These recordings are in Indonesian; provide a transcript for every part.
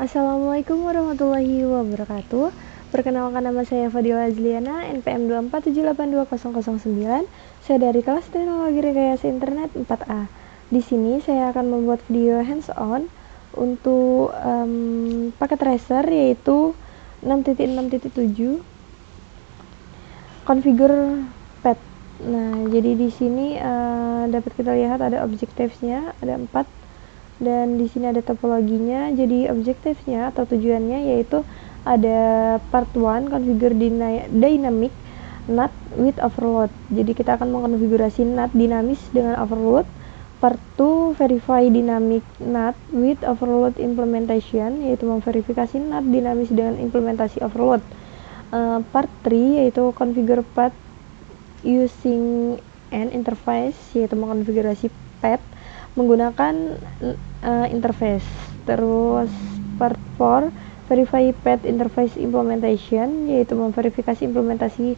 Assalamualaikum warahmatullahi wabarakatuh. Perkenalkan, nama saya Fadila Azliana, NPM 247822009. Saya dari kelas Teknologi Rekayasa Internet 4A. Di sini saya akan membuat video hands-on untuk paket tracer, yaitu 6.6.7 configure pet. Nah, jadi di sini dapat kita lihat ada objectives-nya, ada 4, dan di sini ada topologinya. Jadi objectives-nya atau tujuannya yaitu ada part 1 configure dynamic NAT with overload. Jadi kita akan mengkonfigurasi NAT dinamis dengan overload. Part 2 verify dynamic NAT with overload implementation, yaitu memverifikasi NAT dinamis dengan implementasi overload. Part 3 yaitu configure path using an interface, yaitu mengkonfigurasi path menggunakan interface. Terus part 4 verify path interface implementation, yaitu memverifikasi implementasi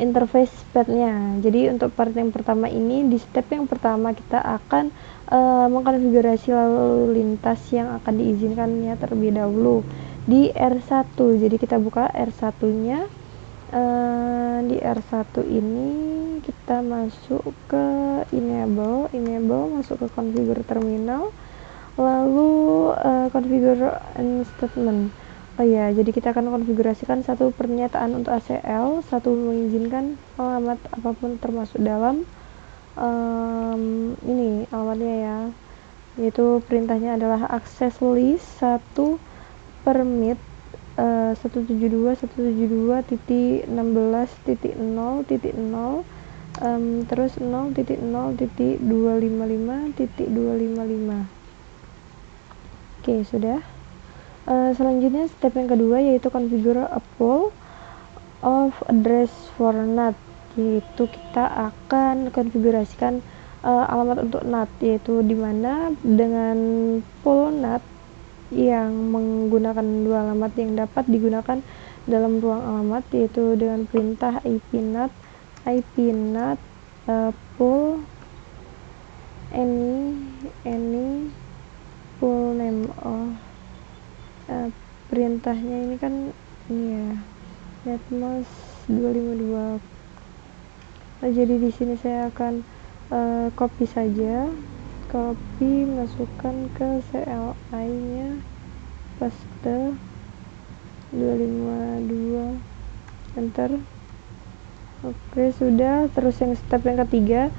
interface path-nya. Jadi untuk part yang pertama ini, di step yang pertama kita akan mengkonfigurasi lalu lintas yang akan diizinkannya terlebih dahulu di R1. Jadi kita buka R1-nya. Di R1 ini kita masuk ke enable, masuk ke configure terminal, lalu configure and statement. Oh ya, jadi kita akan konfigurasikan satu pernyataan untuk ACL, satu mengizinkan alamat apapun termasuk dalam ini alamatnya ya, yaitu perintahnya adalah access list 1 permit 172.16.0.0 terus 0.0.255.255. Oke, sudah. Selanjutnya step yang kedua yaitu configure a pool of address for NAT, yaitu kita akan konfigurasikan alamat untuk NAT, yaitu dimana dengan pool NAT yang menggunakan dua alamat yang dapat digunakan dalam ruang alamat, yaitu dengan perintah ipnat pool any pool name. Perintahnya ini kan ini ya, netmas 252. Nah, jadi di sini saya akan copy saja, masukkan ke CLI nya, paste 252, enter. Oke, sudah. Terus yang step yang ketiga,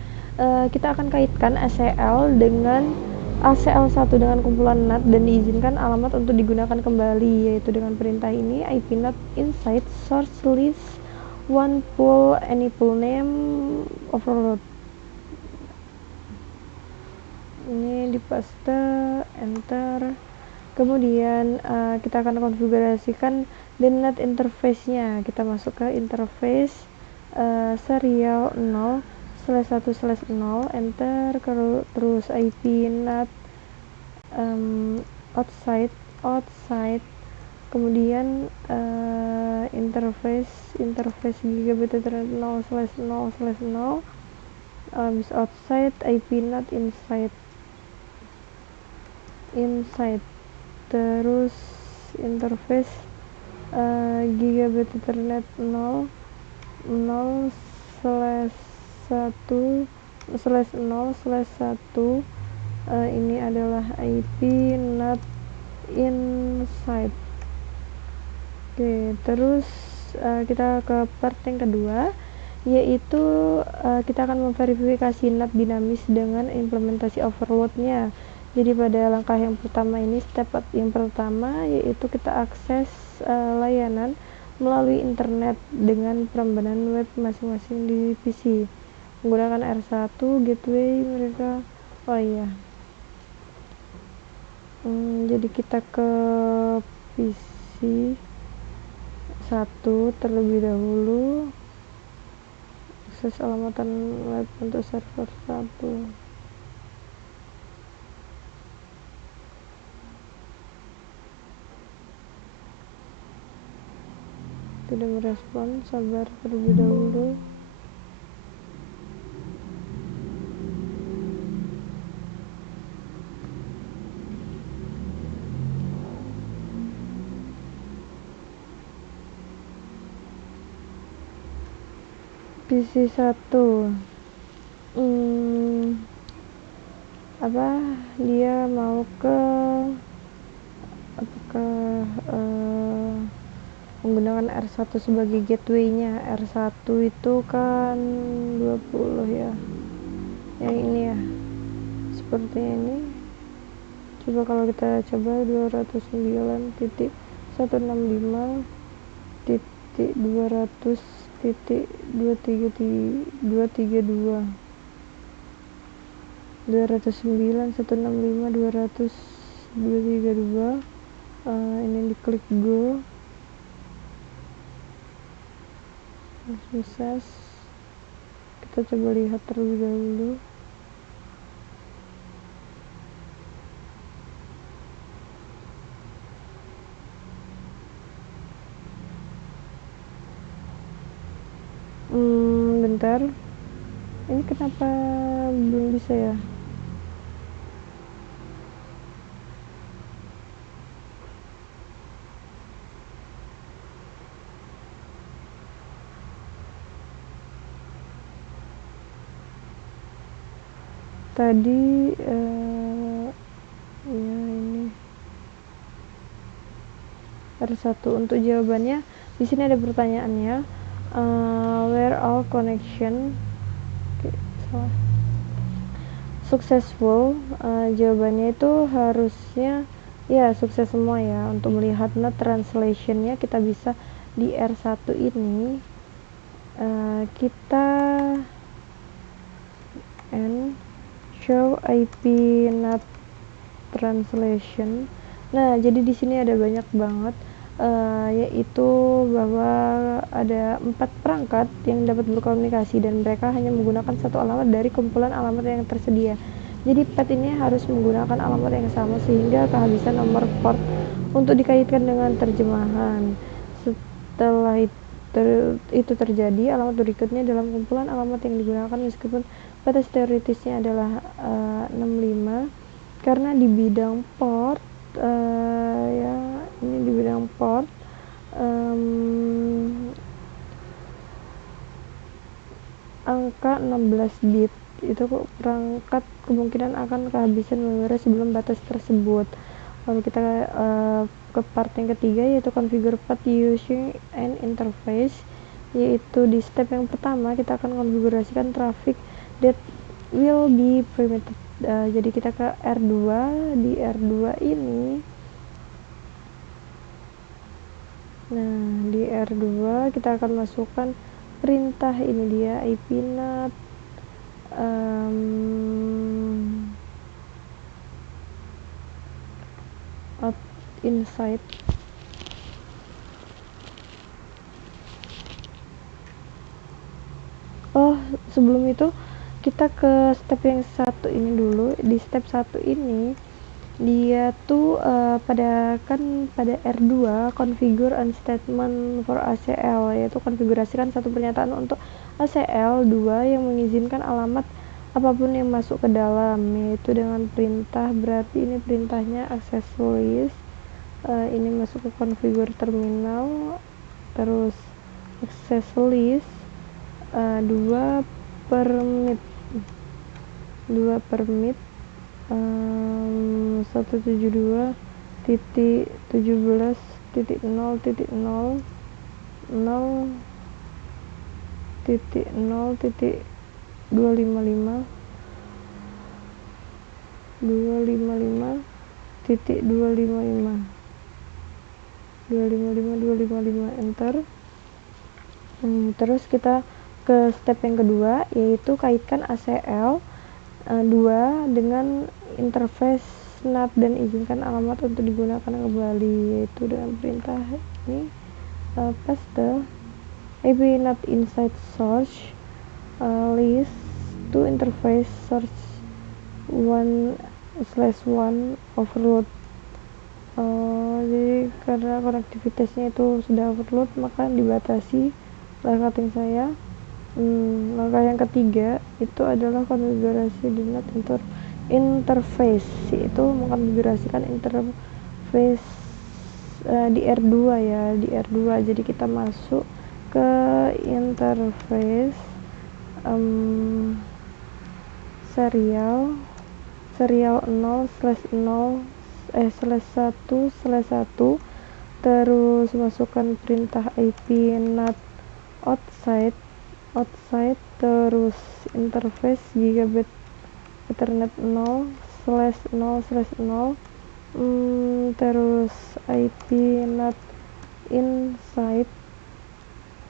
kita akan kaitkan ACL dengan ACL1 dengan kumpulan NAT dan diizinkan alamat untuk digunakan kembali, yaitu dengan perintah ini ipnat inside source list one pool any pool name overload. Ini dipaste, enter. Kemudian kita akan konfigurasikan the NAT interface-nya. Kita masuk ke interface serial 0/1/0, enter. Terus IP NAT outside, kemudian interface gigabit ethernet 0/0/0, habis outside IP NAT inside, terus interface gigabit ethernet 0/1/0/1, ini adalah IP NAT inside. Oke, terus kita ke part yang kedua, yaitu kita akan memverifikasi NAT dinamis dengan implementasi overload-nya. Jadi pada langkah yang pertama ini, step yang pertama yaitu kita akses layanan melalui internet dengan perambanan web masing-masing di PC menggunakan R1 gateway mereka. Oh iya, jadi kita ke PC 1 terlebih dahulu, akses alamatan web untuk server 1. Tidak merespon, sabar terlebih dahulu. PC1 dia mau ke apakah menggunakan R1 sebagai gateway-nya. R1 itu kan 20 ya, yang ini ya, seperti ini. Coba kalau kita coba 209.165.200.232 209.165.200.232. Ini diklik go, sukses. Kita coba lihat terlebih dahulu. Bentar, ini kenapa belum bisa ya? Tadi ya ini R1. Untuk jawabannya di sini ada pertanyaannya, where all connection successful. Jawabannya itu harusnya ya sukses semua ya. Untuk melihat translationnya kita bisa di R1 ini kita and show IP NAT translation. Nah, jadi di sini ada banyak banget, yaitu bahwa ada 4 perangkat yang dapat berkomunikasi dan mereka hanya menggunakan satu alamat dari kumpulan alamat yang tersedia. Jadi pet ini harus menggunakan alamat yang sama sehingga kehabisan nomor port untuk dikaitkan dengan terjemahan. Setelah itu terjadi, alamat berikutnya dalam kumpulan alamat yang digunakan meskipun batas teoritisnya adalah 65. Karena di bidang port ya ini di bidang port angka 16 bit itu perangkat kemungkinan akan kehabisan memori sebelum batas tersebut. Lalu kita ke part yang ketiga, yaitu configure path using an interface, yaitu di step yang pertama kita akan konfigurasikan traffic that will be permitted. Jadi kita ke R2. Di R2 ini, nah di R2 kita akan masukkan perintah ini dia, IP NAT out inside. Sebelum itu kita ke step yang satu ini dulu. Di step 1 ini dia tuh pada R2 configure an statement for ACL, yaitu konfigurasikan satu pernyataan untuk ACL 2 yang mengizinkan alamat apapun yang masuk ke dalam, yaitu dengan perintah. Berarti ini perintahnya access list, ini masuk ke configure terminal, terus access list 2 permit 170.0.0.0.0.0.0.0.0.0.0.0.0.0.0.0.0.0.0.0.0.0.0.0.0.0.0 enter. Terus kita ke step yang kedua, yaitu kaitkan ACL 2 dengan interface NAT dan izinkan alamat untuk digunakan kembali, yaitu dengan perintah ini paste IP NAT inside source list to interface source 1/1 overload. Jadi karena konektivitasnya itu sudah overload, maka dibatasi cutting saya. Langkah yang ketiga itu adalah konfigurasi di NAT interface, yaitu mengkonfigurasikan interface di R2 ya, di R2. Jadi kita masuk ke interface serial 0/0/1/1, terus masukkan perintah IP NAT outside, terus interface gigabit Ethernet 0/0/0, terus IP NAT inside,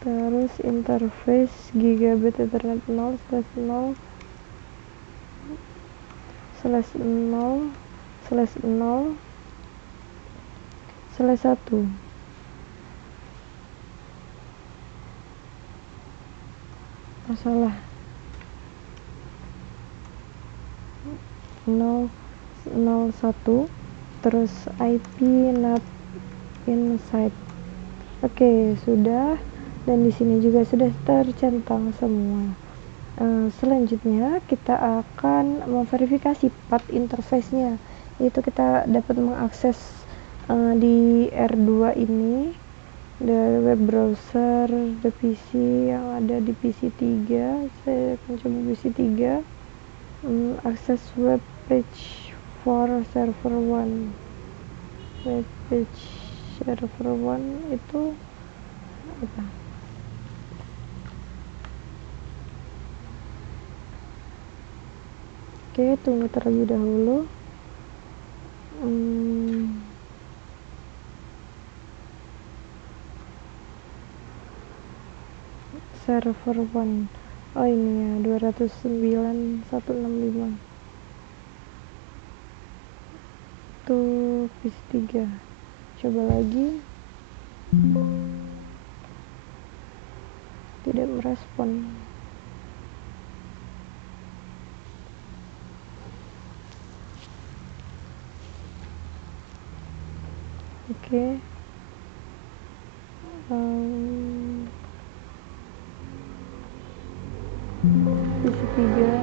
terus interface gigabit Ethernet 0/0/0/0/1. Masalah 0/0/1, terus IP NAT inside. Oke, sudah, dan di sini juga sudah tercentang semua. Selanjutnya kita akan memverifikasi path interface-nya, yaitu kita dapat mengakses di R2 ini dari web browser the PC yang ada di PC 3. Saya akan coba PC 3, akses web page for server 1. Web page server 1 itu apa? Oke, tunggu terlebih dahulu. Server 1. Oh, ini ya, 209.165. Itu PC 3. Coba lagi. Tidak merespon. Oke. PC 3.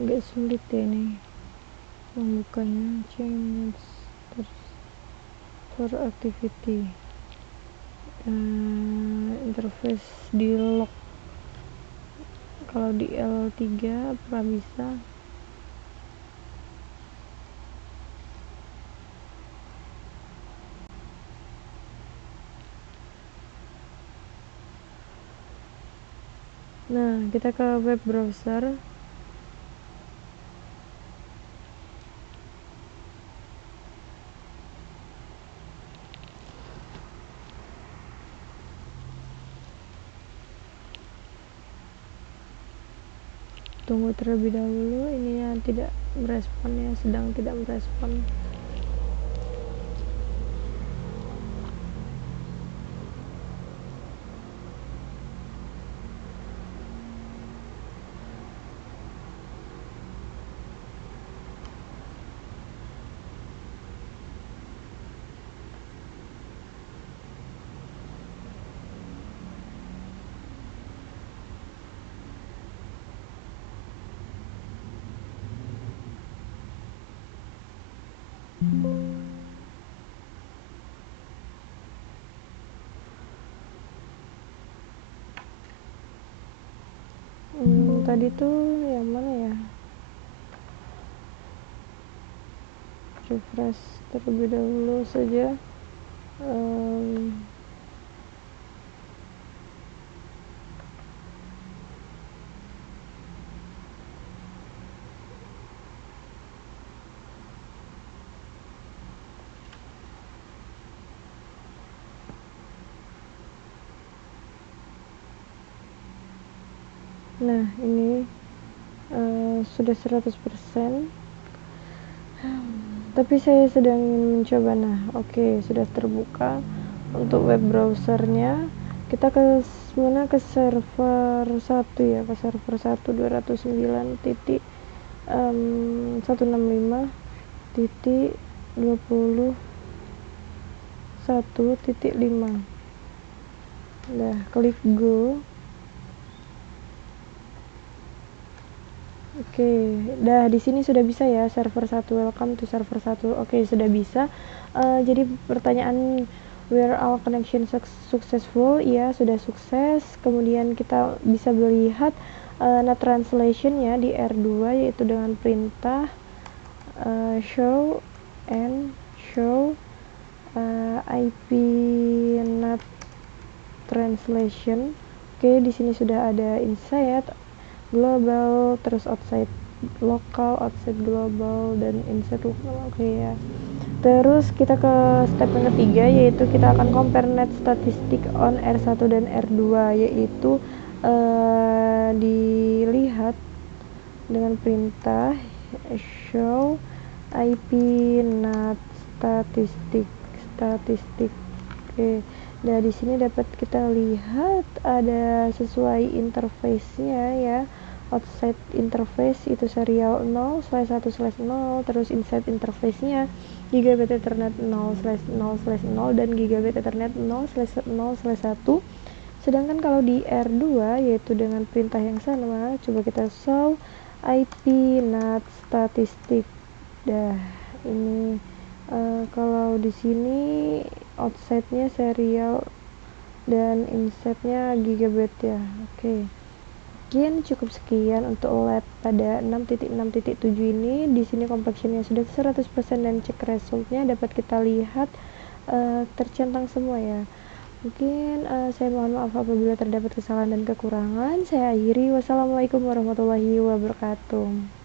Agak sulit ya ini membukanya. Change for activity, interface di lock. Kalau di L3 apakah bisa? Nah, kita ke web browser. Tunggu terlebih dahulu, ininya tidak merespon ya, sedang tidak merespon. Tadi tuh yang mana ya? Refresh terlebih dahulu saja. Nah, ini sudah 100%, tapi saya sedang mencoba. Nah, oke, sudah terbuka untuk web browsernya. Kita ke mana? Ke server 1 ya, ke server 1 209.165.20.1.5. Nah, klik go. Oke, dah di sini sudah bisa ya, server 1, welcome to server 1. Oke, sudah bisa. Jadi pertanyaan were all connection successful? Ya, sudah sukses. Kemudian kita bisa melihat NAT translation ya di R2, yaitu dengan perintah show IP NAT translation. Oke, di sini sudah ada inside global, terus outside lokal, outside global, dan inside lokal. Oke ya. Terus kita ke step yang ketiga, yaitu kita akan compare net statistik on R1 dan R2, yaitu dilihat dengan perintah show IP NAT statistik. Oke. Nah, di sini dapat kita lihat ada sesuai interface-nya ya. Outside interface itu serial 0/1/0, terus inside interface-nya gigabit ethernet 0/0/0 dan gigabit ethernet 0/0/1. Sedangkan kalau di R2 yaitu dengan perintah yang sama, coba kita show IP NAT statistik. Dah, ini kalau di sini outside-nya serial dan inside-nya gigabit ya. Oke. Mungkin cukup sekian untuk lab pada 6.6.7 ini. Di sini compaction-nya sudah 100% dan cek result-nya dapat kita lihat tercentang semua ya. Mungkin saya mohon maaf apabila terdapat kesalahan dan kekurangan. Saya akhiri. Wassalamualaikum warahmatullahi wabarakatuh.